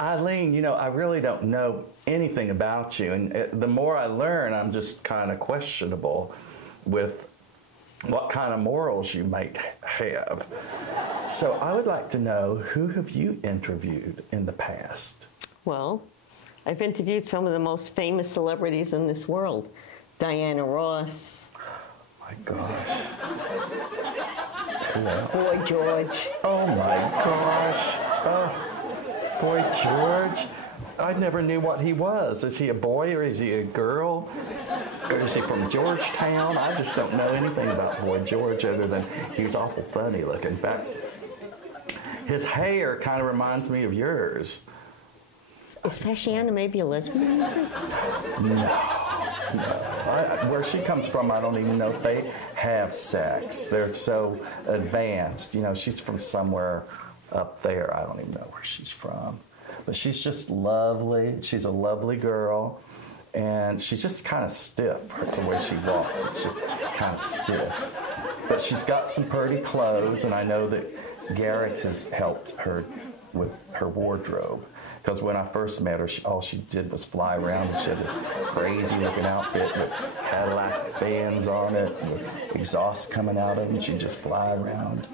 Eileen, you know, I really don't know anything about you, and the more I learn, I'm just kind of questionable with what kind of morals you might have. So I would like to know, who have you interviewed in the past? Well, I've interviewed some of the most famous celebrities in this world. Diana Ross. My gosh. Well, Boy George. oh my gosh. Oh, Boy George. I never knew what he was. Is he a boy or is he a girl? Or is he from Georgetown? I just don't know anything about Boy George other than he was awful funny looking. In fact, his hair kind of reminds me of yours. Is Fasciana maybe a lesbian? No. Where she comes from, I don't even know if they have sex. They're so advanced. You know, she's from somewhere up there. I don't even know where she's from. But she's just lovely. She's a lovely girl. And she's just kind of stiff. The way she walks, it's just kind of stiff. But she's got some pretty clothes, and I know that Garrick has helped her with her wardrobe. Because when I first met her, all she did was fly around, and she had this crazy-looking outfit with Cadillac fans on it, and with exhaust coming out of them. She'd just fly around.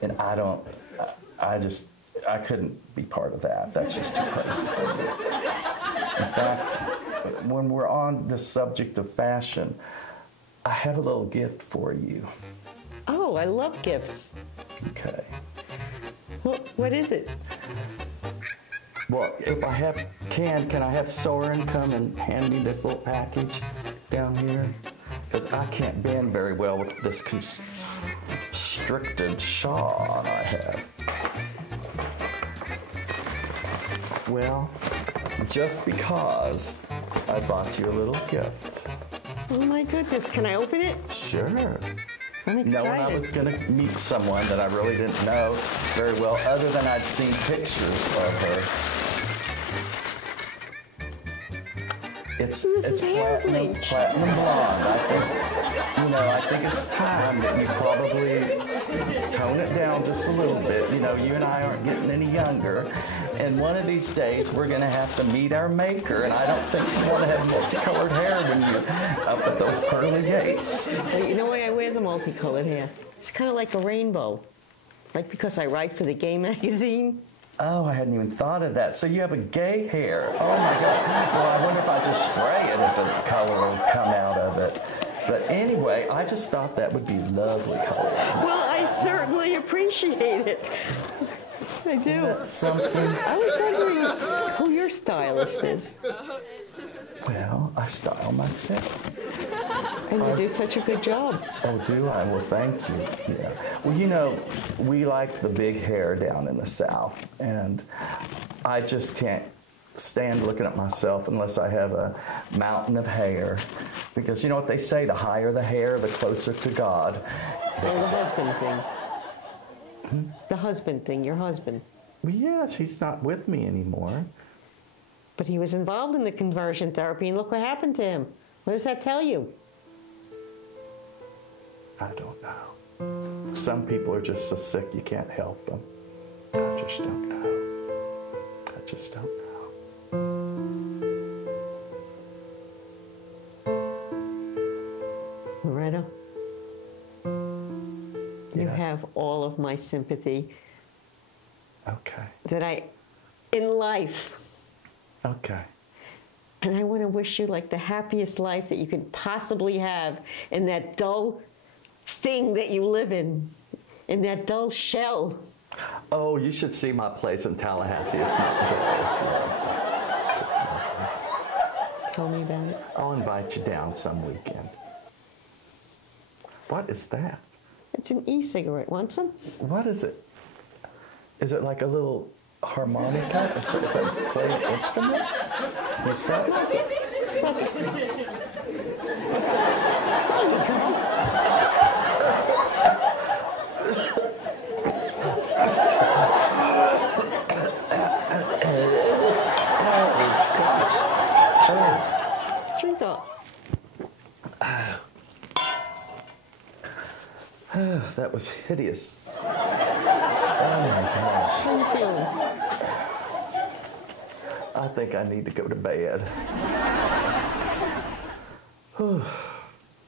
And I couldn't be part of that. That's just too crazy for me. In fact, when we're on the subject of fashion, I have a little gift for you. Oh, I love gifts. Okay. What is it? Well, if I have, can I have Soren come and hand me this little package down here? Because I can't bend very well with this constricted shawl I have. Well, just because I bought you a little gift. Oh my goodness, can I open it? Sure. I'm excited. Knowing I was going to meet someone that I really didn't know very well, other than I'd seen pictures of her. It's platinum blonde. I think it's time that you probably tone it down just a little bit. You know, you and I aren't getting any younger. And one of these days, we're going to have to meet our maker. And I don't think you want to have multicolored hair when you're up at those pearly gates. Well, you know why I wear the multicolored hair? It's kind of like a rainbow. Like because I write for the gay magazine. Oh, I hadn't even thought of that. So you have a gay hair. Oh, my God. Well, I wonder if I just spray it if the color will come out of it. But anyway, I just thought that would be lovely color. Well, I certainly appreciate it. I do. That's something. I was wondering who your stylist is. Well, I style myself. And you do such a good job. Oh, do I? Well, thank you. Yeah. Well, you know, we like the big hair down in the South, and I just can't stand looking at myself unless I have a mountain of hair. Because you know what they say, the higher the hair, the closer to God. Oh, the husband thing. The husband thing, your husband. Well, yes, he's not with me anymore. But he was involved in the conversion therapy, and look what happened to him. What does that tell you? I don't know. Some people are just so sick you can't help them. I just don't know. I just don't know. Loretta, you have all of my sympathy. Okay. In life. Okay. And I want to wish you like the happiest life that you could possibly have in that dull thing that you live in that dull shell. Oh, you should see my place in Tallahassee. It's not dull. It's lovely. It's lovely. Tell me about it. I'll invite you down some weekend. What is that? It's an e-cigarette. Want some? What is it? Is it like a little harmonica? It's a playing instrument? You suck? Suck it. There you go. Drink up. That was hideous. Oh my gosh. How you feeling? I think I need to go to bed.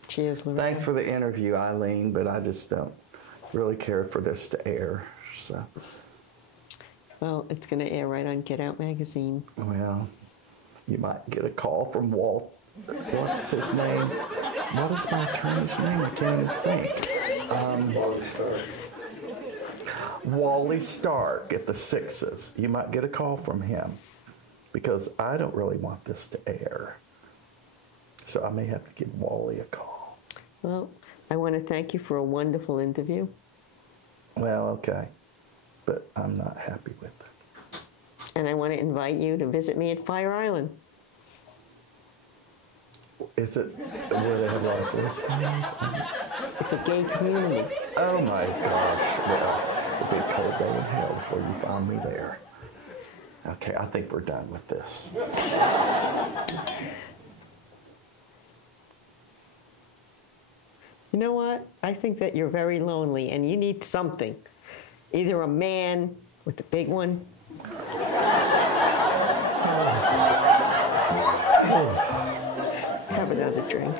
Cheers, Loretta. Thanks for the interview, Eileen, but I just don't really care for this to air. So, Well, it's going to air right on Get Out magazine. well, you might get a call from Walt. What's his name? What is my attorney's name? I can't even think. Wally Stark at the Sixes. You might get a call from him because I don't really want this to air. So I may have to give Wally a call. Well, I want to thank you for a wonderful interview. Well, okay. But I'm not happy with it. And I want to invite you to visit me at Fire Island. Is it where they have a lot of forest fires? It's a gay community. Oh my gosh. Well, it'll be a cold day in hell before you find me there. Okay, I think we're done with this. You know what? I think that you're very lonely and you need something. Either a man with a big one. Have another drink.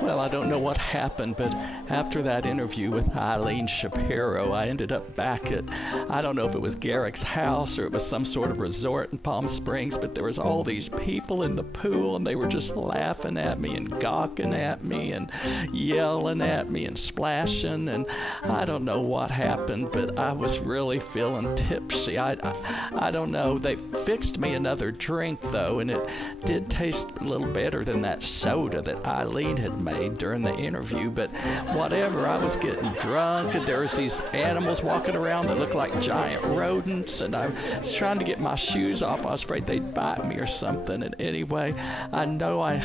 Well, I don't know what happened, but after that interview with Eileen Shapiro, I ended up back at, I don't know if it was Garrick's house or it was some sort of resort in Palm Springs, but there was all these people in the pool and they were just laughing at me and gawking at me and yelling at me and splashing, and I don't know what happened, but I was really feeling tipsy. I don't know. They fixed me another drink though, and it did taste a little better than that soda that Eileen had made during the interview, but whatever, I was getting drunk and there was these animals walking around that looked like giant rodents, and I was trying to get my shoes off. I was afraid they'd bite me or something, and anyway, I know I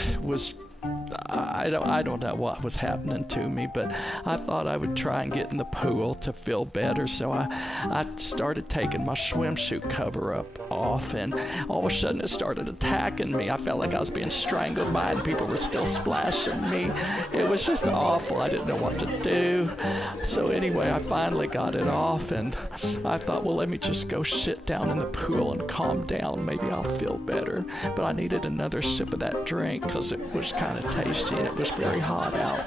don't know what was happening to me, but I thought I would try and get in the pool to feel better, so I started taking my swimsuit cover up off, and all of a sudden it started attacking me. I felt like I was being strangled by it, and people were still splashing me. It was just awful. I didn't know what to do. So anyway, I finally got it off, and I thought, well, let me just go sit down in the pool and calm down. Maybe I'll feel better. But I needed another sip of that drink because it was kind of tasty and it was very hot out.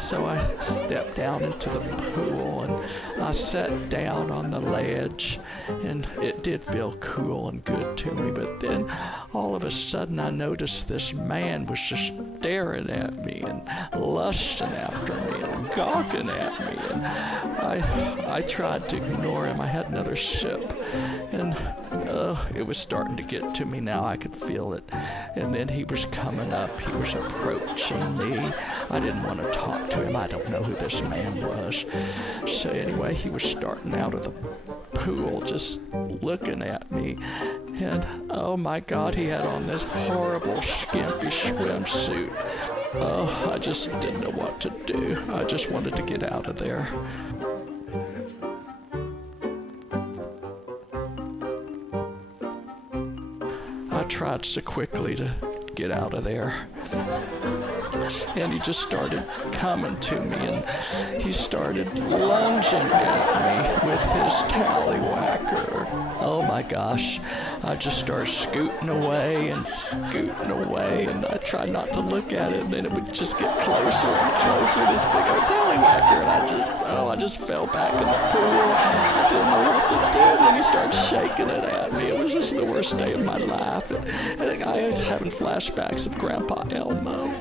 So I stepped down into the pool and I sat down on the ledge, and it did feel cool and good to me. But then all of a sudden I noticed this man was just staring at me and lusting after me and gawking at me, and I tried to ignore him. I had another sip, and it was starting to get to me now. I could feel it. And then he was coming up. He was approaching me. I didn't want to talk to him. I don't know who this man was. So anyway, he was starting out of the pool just looking at me. And oh my God, he had on this horrible skimpy swimsuit. Oh, I just didn't know what to do. I just wanted to get out of there. I tried so quickly to get out of there. And he just started coming to me, and he started lunging at me with his tallywhacker. Oh my gosh. I just started scooting away, and I tried not to look at it, and then it would just get closer and closer, this big old tallywhacker, and I just fell back in the pool. I didn't know what to do, and then he started shaking it at me. It was just the worst day of my life, and I was having flashbacks of Grandpa Elmo.